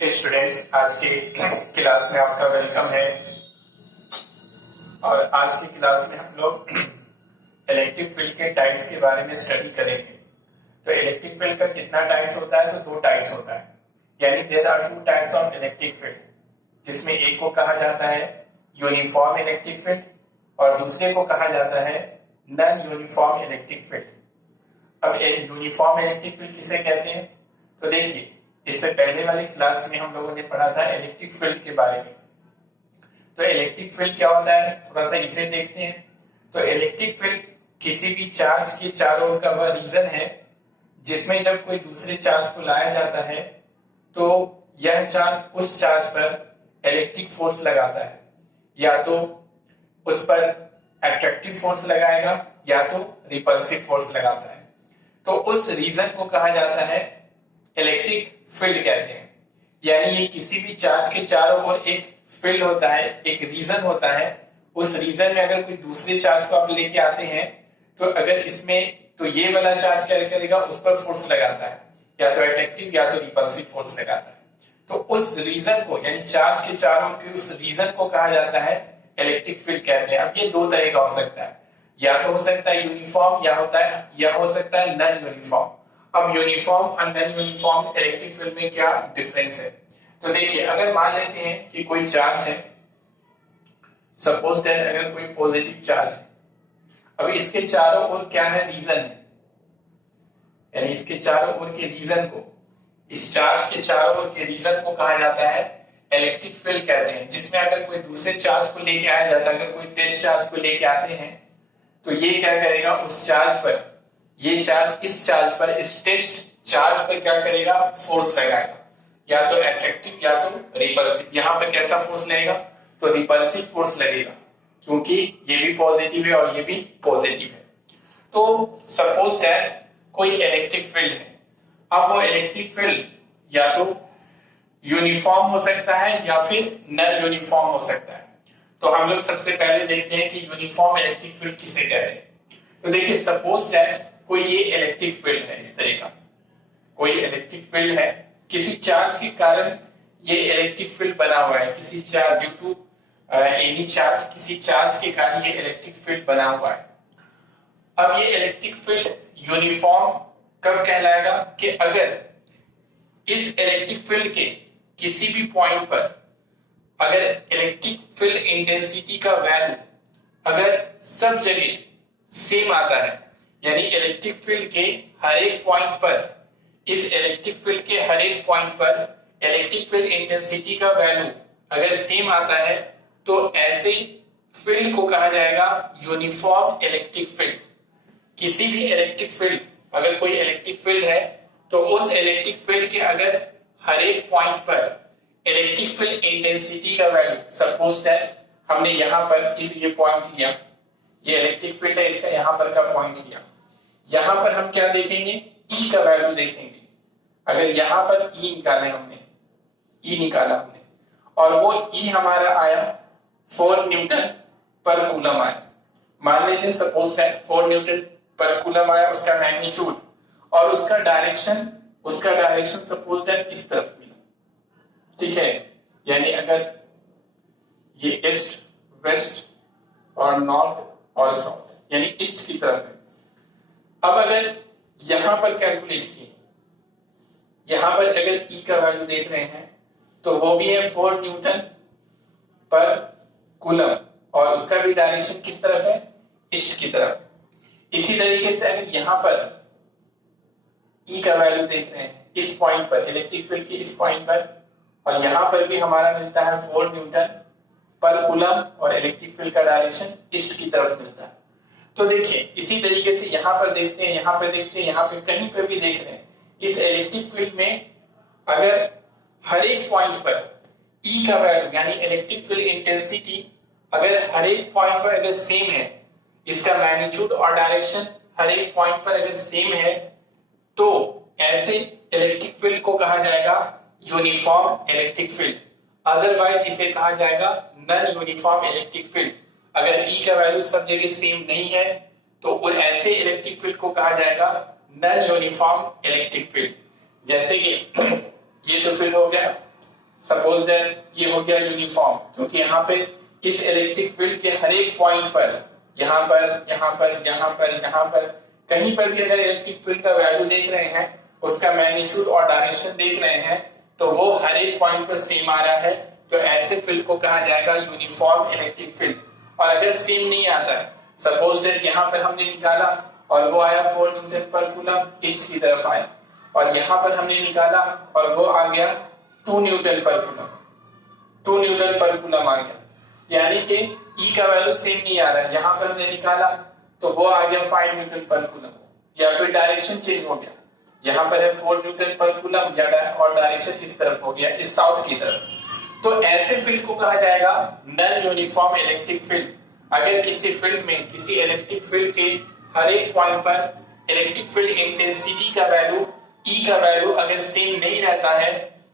Students, आज के class में आपका वेलकम है। और आज की क्लास में हम लोग इलेक्ट्रिक फील्ड के टाइप्स के बारे में स्टडी करेंगे। तो इलेक्ट्रिक फील्ड का कितना टाइप्स होता है? तो दो टाइप्स होता है, यानी there are two types of electric field, जिसमें एक को कहा जाता है यूनिफॉर्म इलेक्ट्रिक फील्ड और दूसरे को कहा जाता है नॉन यूनिफॉर्म इलेक्ट्रिक फील्ड। अब यूनिफॉर्म इलेक्ट्रिक फील्ड किसे कहते हैं? तो देखिए, इससे पहले वाली क्लास में हम लोगों ने पढ़ा था इलेक्ट्रिक फील्ड के बारे में। तो इलेक्ट्रिक फील्ड क्या होता है, थोड़ा सा इसे देखते हैं। तो इलेक्ट्रिक फील्ड किसी भी चार्ज के चारों ओर का वह रीजन है जिसमें जब कोई दूसरे चार्ज को लाया जाता है तो यह चार्ज उस चार्ज पर इलेक्ट्रिक फोर्स लगाता है, या तो उस पर एट्रैक्टिव फोर्स लगाएगा या तो रिपल्सिव फोर्स लगाता है। तो उस रीजन को कहा जाता है इलेक्ट्रिक फील्ड कहते हैं। यानी ये किसी भी चार्ज के चारों ओर एक फील्ड होता है, एक रीजन होता है। उस रीजन में अगर कोई दूसरे चार्ज को आप लेके आते हैं तो अगर इसमें तो ये वाला चार्ज क्या करेगा, उस पर फोर्स लगाता है, या तो एट्रैक्टिव या तो रिपल्सिव फोर्स लगाता है। तो उस रीजन को, यानी चार्ज के चारों के उस रीजन को कहा जाता है इलेक्ट्रिक फील्ड कहते हैं। अब ये दो तरह का हो सकता है, या तो हो सकता है यूनिफॉर्म या हो सकता है नॉन यूनिफॉर्म। अब यूनिफॉर्म और नॉन यूनिफॉर्म इलेक्ट्रिक फील्ड में क्या डिफरेंस है? तो देखिए, अगर मान लेते हैं कि कोई चार्ज है, सपोज दैट अगर कोई पॉजिटिव चार्ज है, अब इसके चारों ओर क्या है, रीजन है, यानी इसके चारों ओर के रीजन को, इस चार्ज के चारों ओर के रीजन को कहा जाता है इलेक्ट्रिक फील्ड कहते हैं। जिसमें अगर कोई दूसरे चार्ज को लेके आया जाता है, अगर कोई टेस्ट चार्ज को लेके आते हैं तो ये क्या करेगा, उस चार्ज पर, ये चार्ज इस चार्ज पर, इस टेस्ट चार्ज पर क्या करेगा, फोर्स लगाएगा, या तो एट्रैक्टिव या तो रिपल्सिव। यहां पर कैसा फोर्स लगेगा, तो रिपल्सिव फोर्स लगेगा, क्योंकि ये भी पॉजिटिव है और ये भी पॉजिटिव है। तो सपोज दैट कोई इलेक्ट्रिक फील्ड है। अब वो इलेक्ट्रिक फील्ड या तो यूनिफॉर्म हो सकता है या फिर नॉन यूनिफॉर्म हो सकता है। तो हम लोग सबसे पहले देखते हैं कि यूनिफॉर्म इलेक्ट्रिक फील्ड किसे कहते हैं। तो देखिए, सपोज दैट कोई ये इलेक्ट्रिक फील्ड है, इस तरह का कोई इलेक्ट्रिक फील्ड है, किसी चार्ज के कारण ये इलेक्ट्रिक फील्ड बना हुआ है, किसी charge due to any charge, किसी चार्ज के कारण ये इलेक्ट्रिक फील्ड बना हुआ है। अब ये इलेक्ट्रिक फील्ड यूनिफॉर्म कब कहलाएगा, कि अगर इस इलेक्ट्रिक फील्ड के किसी भी पॉइंट पर अगर इलेक्ट्रिक फील्ड इंटेंसिटी का वैल्यू अगर सब जगह सेम आता है, यानी इलेक्ट्रिक फील्ड के हर एक पॉइंट पर, इस इलेक्ट्रिक फील्ड के हर एक पॉइंट पर इलेक्ट्रिक फील्ड इंटेंसिटी का वैल्यू अगर सेम आता है तो ऐसे फील्ड को कहा जाएगा यूनिफॉर्म इलेक्ट्रिक फील्ड। किसी भी इलेक्ट्रिक फील्ड, अगर कोई इलेक्ट्रिक फील्ड है तो उस इलेक्ट्रिक फील्ड के अगर हर एक पॉइंट पर इलेक्ट्रिक फील्ड इंटेंसिटी का वैल्यू, सपोज दैट हमने यहां पर इस ये पॉइंट लिया, ये इलेक्ट्रिक फील्ड है, इसका यहां पर का पॉइंट लिया, यहां पर हम क्या देखेंगे, ई का वैल्यू देखेंगे। अगर यहां पर ई निकाले हमने, ई निकाला हमने, और वो ई हमारा आया 4 न्यूटन पर कूलम आया, मान लेते हैं सपोज दैट 4 न्यूटन पर कूलम आया उसका मैग्नीट्यूड, और उसका डायरेक्शन सपोज दैट इस तरफ मिला, ठीक है। यानी अगर ये ईस्ट, वेस्ट और नॉर्थ और साउथ, यानी ईस्ट की तरफ है। अब अगर यहां पर कैलकुलेट किए, यहां पर अगर ई का वैल्यू देख रहे हैं तो वो भी है 4 न्यूटन पर कूलम, और उसका भी डायरेक्शन किस तरफ है, ईस्ट की तरफ। इसी तरीके से अगर यहां पर ई का वैल्यू देख रहे हैं इस पॉइंट पर, इलेक्ट्रिक फील्ड की इस पॉइंट पर, और यहां पर भी हमारा मिलता है 4 न्यूटन पर कूलम, और इलेक्ट्रिक फील्ड का डायरेक्शन ईस्ट की तरफ मिलता है। तो देखिए, इसी तरीके से यहां पर देखते हैं, यहां पर देखते हैं, यहां पे कहीं पर भी देख रहे हैं, इस इलेक्ट्रिक फील्ड में अगर हर एक पॉइंट पर ई का वैल्यू, यानी इलेक्ट्रिक फील्ड इंटेंसिटी अगर हर एक पॉइंट पर अगर सेम है, इसका मैग्नीट्यूड और डायरेक्शन हर एक पॉइंट पर अगर सेम है, तो ऐसे इलेक्ट्रिक फील्ड को कहा जाएगा यूनिफॉर्म इलेक्ट्रिक फील्ड। अदरवाइज इसे कहा जाएगा नॉन यूनिफॉर्म इलेक्ट्रिक फील्ड। अगर ई का वैल्यू सब जगह सेम नहीं है तो ऐसे इलेक्ट्रिक फील्ड को कहा जाएगा नॉन यूनिफॉर्म इलेक्ट्रिक फील्ड। जैसे कि ये तो फील्ड हो गया, सपोज दैट ये हो गया यूनिफॉर्म, क्योंकि यहाँ पे इस इलेक्ट्रिक फील्ड के हर एक पॉइंट पर, यहाँ पर, यहाँ पर, यहाँ पर, यहाँ पर, कहीं पर भी अगर इलेक्ट्रिक फील्ड का वैल्यू देख रहे हैं, उसका मैग्नीट्यूड और डायरेक्शन देख रहे हैं, तो वो हर एक पॉइंट पर सेम आ रहा है, तो ऐसे फील्ड को कहा जाएगा यूनिफॉर्म इलेक्ट्रिक फील्ड। और अगर सेम नहीं आता है, सपोज दैट यहाँ पर हमने निकाला और वो आया 4 न्यूटन पर कूलम, ईस्ट की तरफ आया, और यहाँ पर हमने निकाला और वो आ गया 2 न्यूटन पर कूलम, 2 न्यूटन पर कूलम आ गया, यानी कि ई का वैल्यू सेम नहीं आ रहा है। यहाँ पर हमने निकाला तो वो आ गया 5 न्यूटन पर कूलम, या फिर डायरेक्शन चेंज हो गया, यहाँ पर है 4 न्यूटन पर कूलम और डायरेक्शन इस तरफ हो गया, इस साउथ की तरफ। तो ऐसे फील्ड को कहा जाएगा नॉन यूनिफॉर्म इलेक्ट्रिक फील्ड। अगर किसी फील्ड में, किसी इलेक्ट्रिक फील्ड के हर एक पॉइंट पर इलेक्ट्रिक फील्ड इंटेंसिटी का वैल्यू, ई का वैल्यू अगर सेम नहीं रहता है,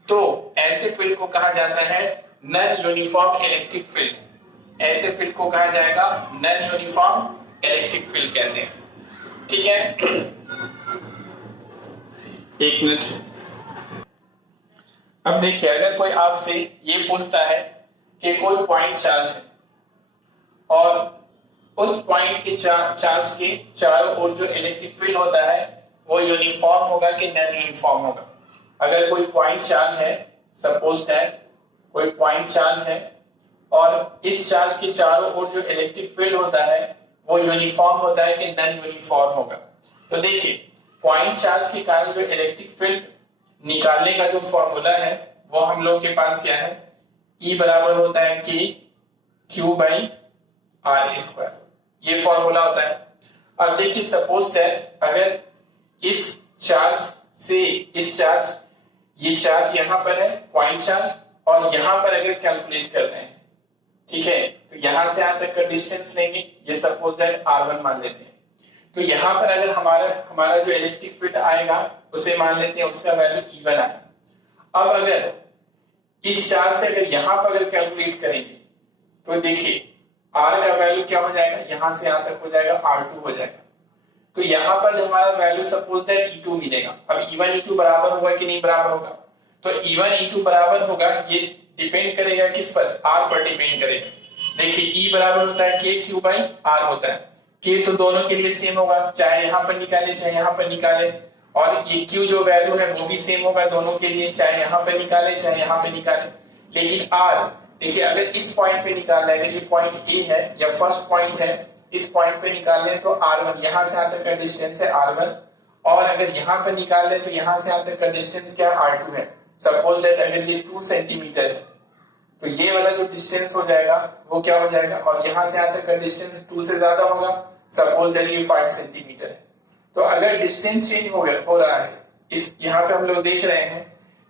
तो ऐसे फील्ड को कहा जाता है नॉन यूनिफॉर्म इलेक्ट्रिक फील्ड। ऐसे फील्ड को कहा जाएगा नॉन यूनिफॉर्म इलेक्ट्रिक फील्ड कहते हैं। ठीक है, एक मिनट। अब देखिए, अगर कोई आपसे ये पूछता है कि कोई पॉइंट चार्ज है और उस पॉइंट के चार्ज के चारों ओर जो इलेक्ट्रिक फील्ड होता है वो यूनिफॉर्म होगा कि नॉन यूनिफॉर्म होगा। अगर कोई पॉइंट चार्ज है, सपोज दैट कोई पॉइंट चार्ज है और इस चार्ज के चारों ओर जो इलेक्ट्रिक फील्ड होता है वो यूनिफॉर्म होता है कि नॉन यूनिफॉर्म होगा। तो देखिए, पॉइंट चार्ज के कारण जो इलेक्ट्रिक फील्ड निकालने का जो फॉर्मूला है वो हम लोग के पास क्या है, E बराबर होता है K Q by R square, ये फॉर्मूला होता है। अब देखिए, सपोज दैट अगर इस चार्ज से इस चार्ज, ये चार्ज यहाँ पर है पॉइंट चार्ज, और यहाँ पर अगर कैलकुलेट कर रहे हैं, ठीक है, तो यहां से यहां तक का डिस्टेंस लेंगे, ये सपोज दैट R1 मान लेते हैं। तो यहाँ पर अगर हमारा जो इलेक्ट्रिक फील्ड आएगा उसे मान लेते हैं, उसका वैल्यू E1 आया। अब अगर इस चार्ज से अगर यहाँ पर अगर कैलकुलेट करेंगे तो देखिए R का वैल्यू क्या हो जाएगा, यहां से यहां तक हो जाएगा R2 हो जाएगा। तो यहाँ पर हमारा वैल्यू सपोज दैट E2 मिलेगा। अब E1 E2 बराबर होगा कि नहीं बराबर होगा, तो E1 E2 बराबर होगा, ये डिपेंड करेगा किस पर, R पर डिपेंड करेगा। देखिए, E बराबर होता है K Q बाई R होता है, K तो दोनों के लिए सेम होगा, चाहे यहाँ पर निकाले चाहे यहाँ पर निकाले, और ये Q जो वैल्यू है वो भी सेम होगा दोनों के लिए, चाहे यहाँ पर निकाले चाहे यहाँ पे निकाले। लेकिन R, देखिए अगर इस पॉइंट पे निकालना है, अगर ये पॉइंट A है या फर्स्ट पॉइंट है, इस पॉइंट पे निकालना है तो R1, यहाँ से यहाँ तक का डिस्टेंस है R1, और अगर यहाँ पर निकाल रहे तो यहाँ से यहाँ तक का डिस्टेंस क्या R2 है। सपोज दैट अगर ये 2 सेंटीमीटर है तो ये वाला जो डिस्टेंस हो जाएगा वो क्या हो जाएगा, और यहाँ से यहाँ तक का डिस्टेंस 2 से ज्यादा होगा, सपोज दैट ये 5 सेंटीमीटर है। तो अगर डिस्टेंस चेंज हो रहा है, इस यहाँ पे हम लोग देख रहे हैं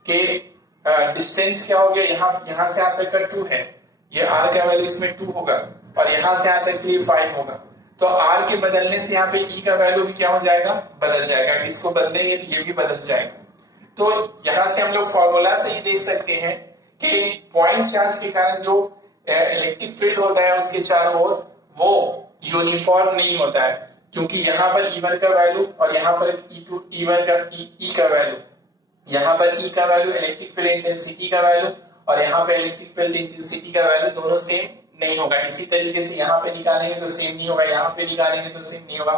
कि डिस्टेंस क्या हो गया, यहाँ से यहाँ तक का 2 है, ये R का वैल्यू इसमें 2 होगा, और यहाँ से यहाँ तक के लिए 5 होगा। तो R के बदलने से यहाँ पे E का वैल्यू भी क्या हो जाएगा, बदल जाएगा। इसको बदलेंगे तो ये भी बदल जाएगा। तो यहाँ से हम लोग फॉर्मूला से ही देख सकते हैं कि पॉइंट चार्ज के कारण जो इलेक्ट्रिक फील्ड होता है उसके चारों ओर वो यूनिफॉर्म नहीं होता है, क्योंकि यहाँ पर E1 का वैल्यू और यहाँ पर E1 का E का वैल्यू, यहाँ पर E का वैल्यू इलेक्ट्रिक फील्ड इंटेंसिटी का वैल्यू और यहाँ पे इलेक्ट्रिक फील्ड इंटेंसिटी का वैल्यू दोनों सेम नहीं होगा। इसी तरीके से यहाँ पे निकालेंगे तो सेम नहीं होगा, यहाँ पे निकालेंगे तो सेम नहीं होगा,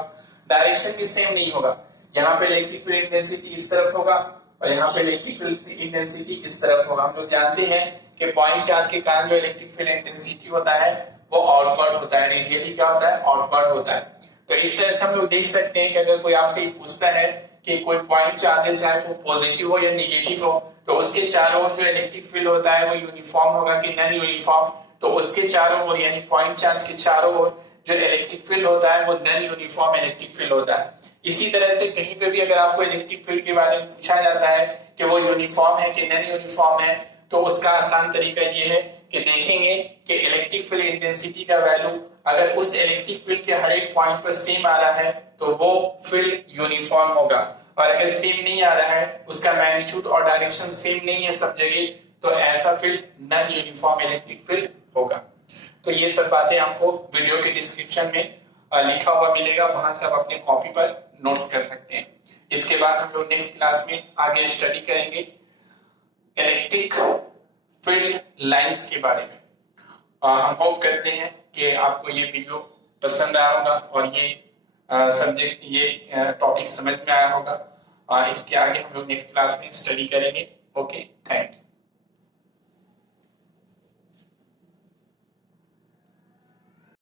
डायरेक्शन भी सेम नहीं होगा। यहाँ पे इलेक्ट्रिक फील्ड इंटेंसिटी इस तरफ होगा और यहाँ पे इलेक्ट्रिक फील्ड इंटेंसिटी इस तरफ होगा। हम लोग जानते हैं कि पॉइंट चार्ज के कारण जो इलेक्ट्रिक फील्ड इंटेंसिटी होता है वो आउटवर्ड होता है, रेडियली क्या होता है, आउटवर्ड होता है। तो इस तरह से हम लोग देख सकते हैं कि अगर कोई आपसे ये पूछता है कि कोई पॉइंट चार्ज है, चाहे वो पॉजिटिव हो या नेगेटिव हो, तो उसके चारों ओर जो इलेक्ट्रिक फील्ड होता है वो यूनिफॉर्म होगा कि नॉन यूनिफॉर्म। तो उसके चारों ओर यानी पॉइंट चार्ज के चारों ओर जो इलेक्ट्रिक फील्ड होता है वो नॉन यूनिफॉर्म इलेक्ट्रिक फील्ड होता है। इसी तरह से कहीं पे भी अगर आपको इलेक्ट्रिक फील्ड के बारे में पूछा जाता है कि वो यूनिफॉर्म है कि नॉन यूनिफॉर्म है, तो उसका आसान तरीका ये है कि देखेंगे कि इलेक्ट्रिक फील्ड इंटेंसिटी का वैल्यू अगर उस इलेक्ट्रिक फील्ड के हर एक पॉइंट पर सेम आ रहा है तो वो फील्ड यूनिफॉर्म होगा, और अगर सेम नहीं आ रहा है, उसका मैग्नीट्यूड और डायरेक्शन सेम नहीं है सब जगह, तो ऐसा field non uniform electric field होगा। तो ये सब बातें आपको वीडियो के डिस्क्रिप्शन में लिखा हुआ मिलेगा, वहां से आप अपने कॉपी पर नोट्स कर सकते हैं। इसके बाद हम लोग नेक्स्ट क्लास में आगे स्टडी करेंगे इलेक्ट्रिक फील्ड लाइंस के बारे में। हम होप करते हैं कि आपको ये वीडियो पसंद आया होगा और ये सब्जेक्ट ये टॉपिक समझ में आया होगा। इसके आगे हम लोग नेक्स्ट क्लास में स्टडी करेंगे। ओके।